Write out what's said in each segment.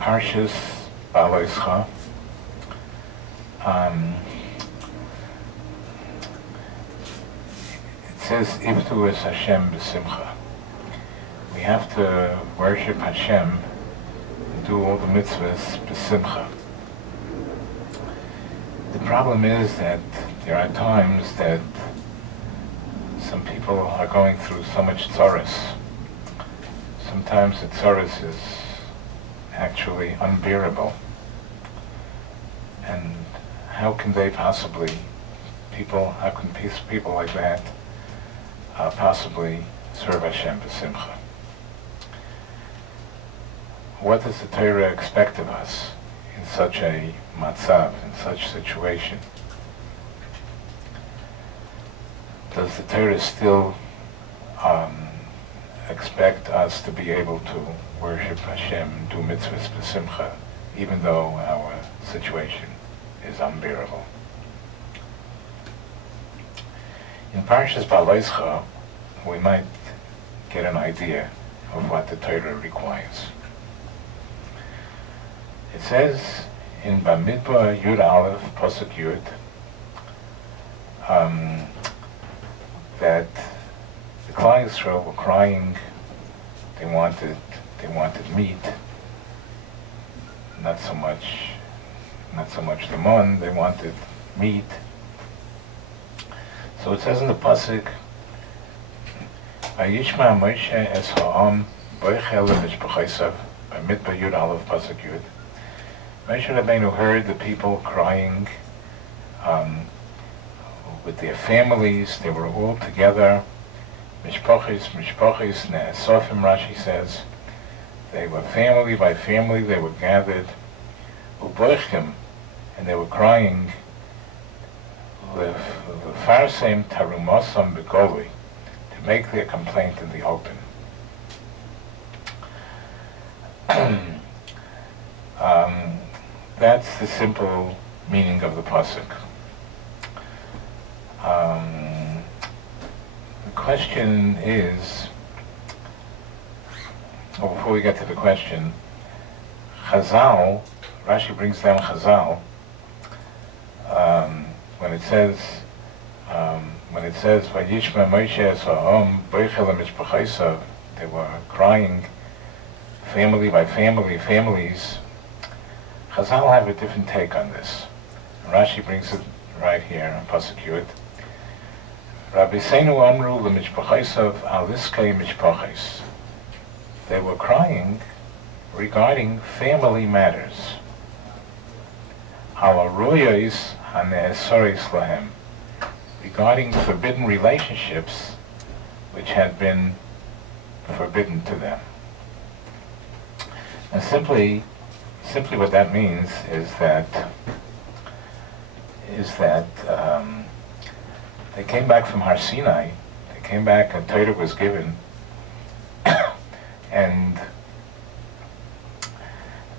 Parshas Bhaaloscha. It says, "Ivtu es Hashem b'simcha." We have to worship Hashem and do all the mitzvahs b'simcha. The problem is that there are times that some people are going through so much tzoros. Sometimes the tzoros is actually unbearable. And how can they possibly, how can people like that possibly serve Hashem b'simcha? What does the Torah expect of us in such a matzav, in such situation? Does the Torah still expect us to be able to worship Hashem and do mitzvahs b'simcha, even though our situation is unbearable? In Parshas Bhaaloscha, we might get an idea of what the Torah requires. It says in Bamidbar Yud Aleph Pasuk Yud that the Klal Yisrael were crying. They wanted meat, not so much lemon. They wanted meat. So it says in the pasuk, "Vayishma Moshe es ha'am boichel lemishpachasav." Bamidbar Yud Aleph Pasuk Yud. Moshe Rabbeinu heard the people crying with their families. They were all together. Mishpachis ne'asofim, Rashi says. They were family by family, they were gathered. Uboichim, and they were crying. Lefarsem tarumosam begoli, to make their complaint in the open. That's the simple meaning of the pasuk. The question is, well, before we get to the question, Chazal, Rashi brings down Chazal, when it says, "Vayishma Moshe es ha'am boichel lemishpachasav," they were crying, family by family, families. Chazal have a different take on this. Rashi brings it right here in Pasuk Yud. Rabbi Seinu Amru lemishpachasav aliskei mishpachas. They were crying regarding family matters. Al aroyos hane'esoris lahem, regarding forbidden relationships which had been forbidden to them. And simply what that means is that they came back from Har Sinai. They came back, and Torah was given, and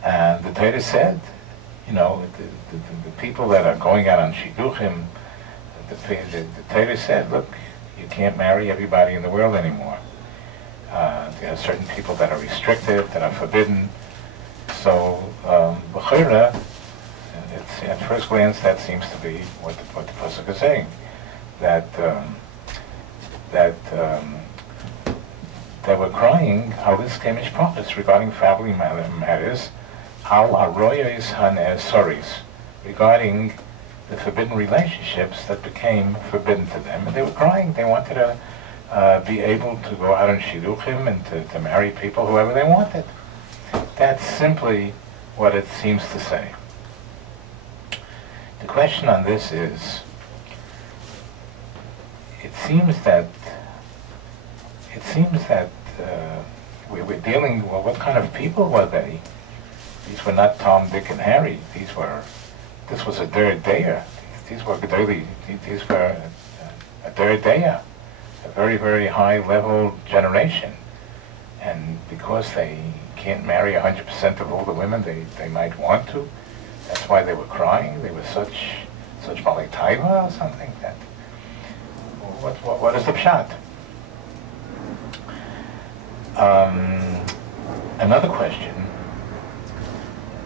the Torah said, the people that are going out on shidduchim, the Torah said, look, you can't marry everybody in the world anymore. There are certain people that are restricted, that are forbidden. So, b'chira, at first glance, that seems to be what the pasuk is saying, that they were crying al iskei mishpachos, regarding family matters, al aroyos hane'esoris, regarding the forbidden relationships that became forbidden to them, and they were crying. They wanted to be able to go out on shidduchim and to marry people, whoever they wanted. That's simply what it seems to say. The question on this is, it seems that we're dealing, well, what kind of people were they? These were not Tom, Dick, and Harry. This was a third dayer. These were a third dayer, a very, very high level generation. And because they can't marry 100% of all the women they might want to, that's why they were crying. They were such Balei Taiva or something. That what is the pshat? Another question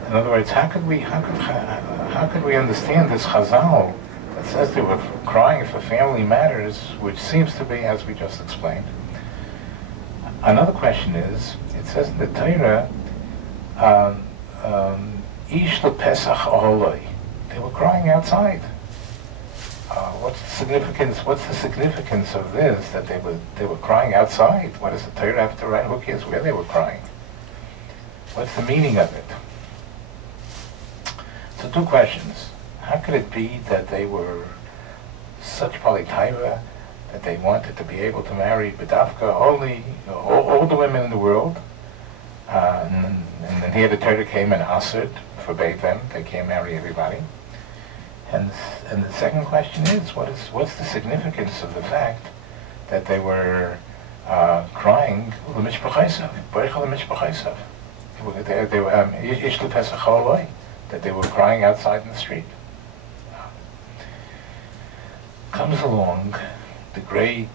In other words, how could we understand this Chazal that says they were crying for family matters, which seems to be, as we just explained. Another question is, it says in the Torah, Ish Pesach Oholoi. They were crying outside. What's the significance of this, that they were crying outside? What does the Torah have to write? Who cares where they were crying? What's the meaning of it? So two questions. How could it be that they were such polytaiva that they wanted to be able to marry B'davka only all the women in the world? And then here the Torah came and forbade them. They can't marry everybody. And the second question is, what's the significance of the fact that they were crying that they were crying outside in the street? Comes along the great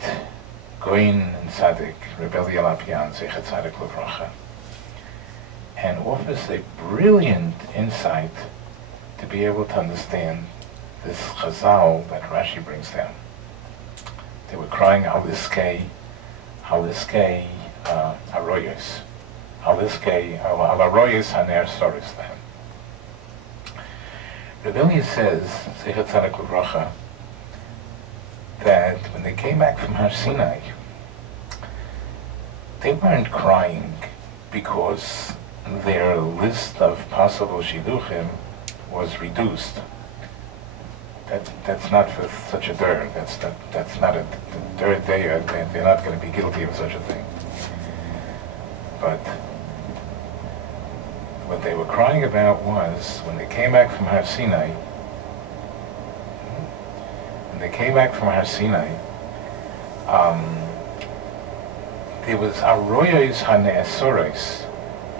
Goin and Tzaddik, Rebbe Yalapian, Zechat Tzaddik Levracha, and offers a brilliant insight to be able to understand this Chazal that Rashi brings down. They were crying Haliskei Aroyos. Haliskei Aroyos Haner Soris them. Rebbe says, Zechat Tzaddik Levracha, that when they came back from Har Sinai, they weren't crying because their list of possible shidduchim was reduced. That's not for such a dir. That's not a dir. They're not going to be guilty of such a thing. But what they were crying about was when they came back from Har Sinai. When they came back from Har Sinai, there was aroyos hane'esoros.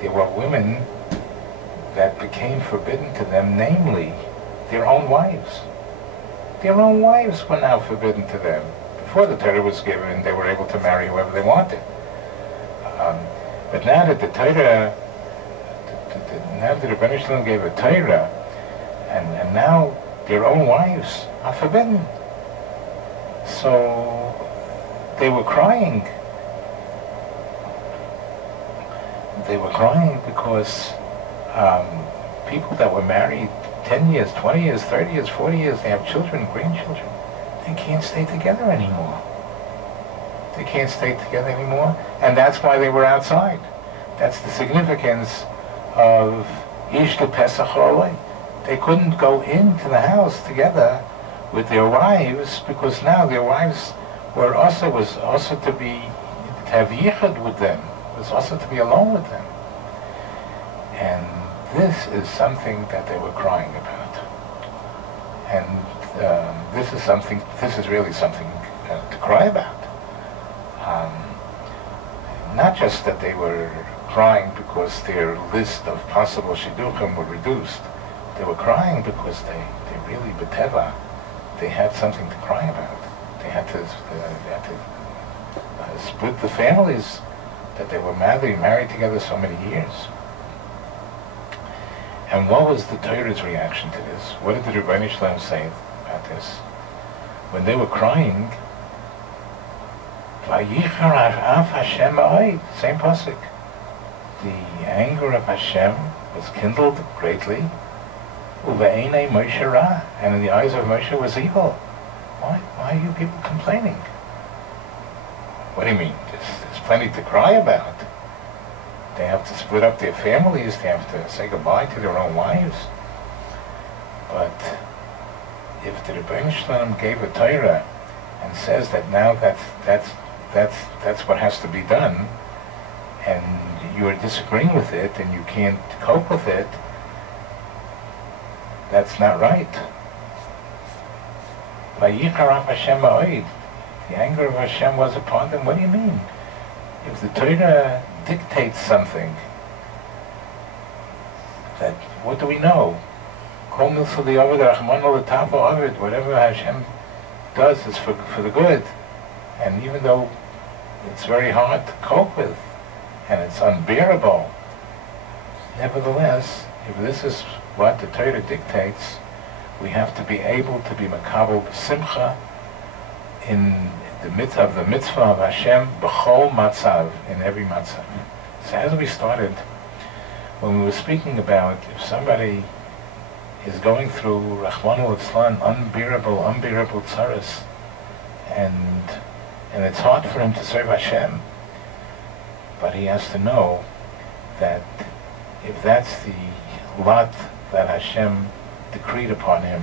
There were women that became forbidden to them, namely their own wives. Their own wives were now forbidden to them. Before the Torah was given, they were able to marry whoever they wanted. But now that the Torah, now that the Rebbeinu Shalom gave a Torah, and now their own wives are forbidden. So they were crying. They were crying because people that were married 10 years, 20 years, 30 years, 40 years, they have children, grandchildren, they can't stay together anymore. They can't stay together anymore, and that's why they were outside. That's the significance of Ish Pesach Olay. They couldn't go into the house together with their wives because now their wives was also to have yichud with them, was also to be alone with them. And this is something that they were crying about. And this is really something to cry about. Not just that they were crying because their list of possible shidduchim were reduced. They were crying because they really, b'teva, they had something to cry about. They had to split the families that they were married together so many years. And what was the Torah's reaction to this? What did the Rebbeinu Shalom say about this? When they were crying, Vayichar af Hashem ha'od, same pasuk. The anger of Hashem was kindled greatly, uve'enei Moshe ra, and in the eyes of Moshe was evil. Why are you people complaining? What do you mean? There's plenty to cry about. They have to split up their families. They have to say goodbye to their own wives. But if the Rebbeinu Shalom gave a Torah and says that now that's what has to be done, and you are disagreeing with it and you can't cope with it, that's not right. Vayichar af Hashem ha'od. The anger of Hashem was upon them. What do you mean? If the Torah dictates something, that what do we know? Whatever Hashem does is for the good. And even though it's very hard to cope with, and it's unbearable, nevertheless, if this is what the Torah dictates, we have to be able to be makabel b'simcha in the midst of the mitzvah of Hashem b'chol matzav, in every matzav. So as we started, when we were speaking about if somebody is going through Rachmana litzlan, unbearable tzaras, and it's hard for him to serve Hashem, but he has to know that if that's the lot that Hashem decreed upon him,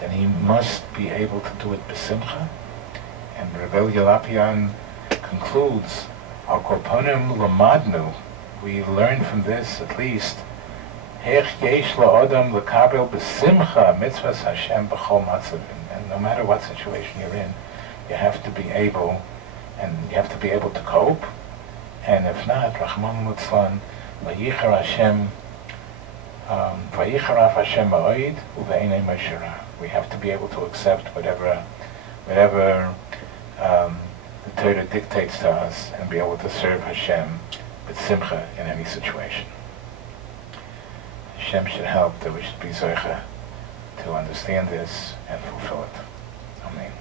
then he must be able to do it b'simcha. And Rebbe Yelapian concludes, Al korponim lamadnu, we learn from this at least, Hech yesh la'odam l'kabel b'simcha mitzvahs Hashem b'chol matzavim. And no matter what situation you're in, you have to be able, to cope. And if not, Rachmana litzlan, vayichar Hashem, vayicharaf Hashem ma'oid uve'enei mashira. We have to be able to accept whatever the Torah dictates to us, and be able to serve Hashem with simcha in any situation. Hashem should help that we should be zoicha to understand this and fulfill it. Amen.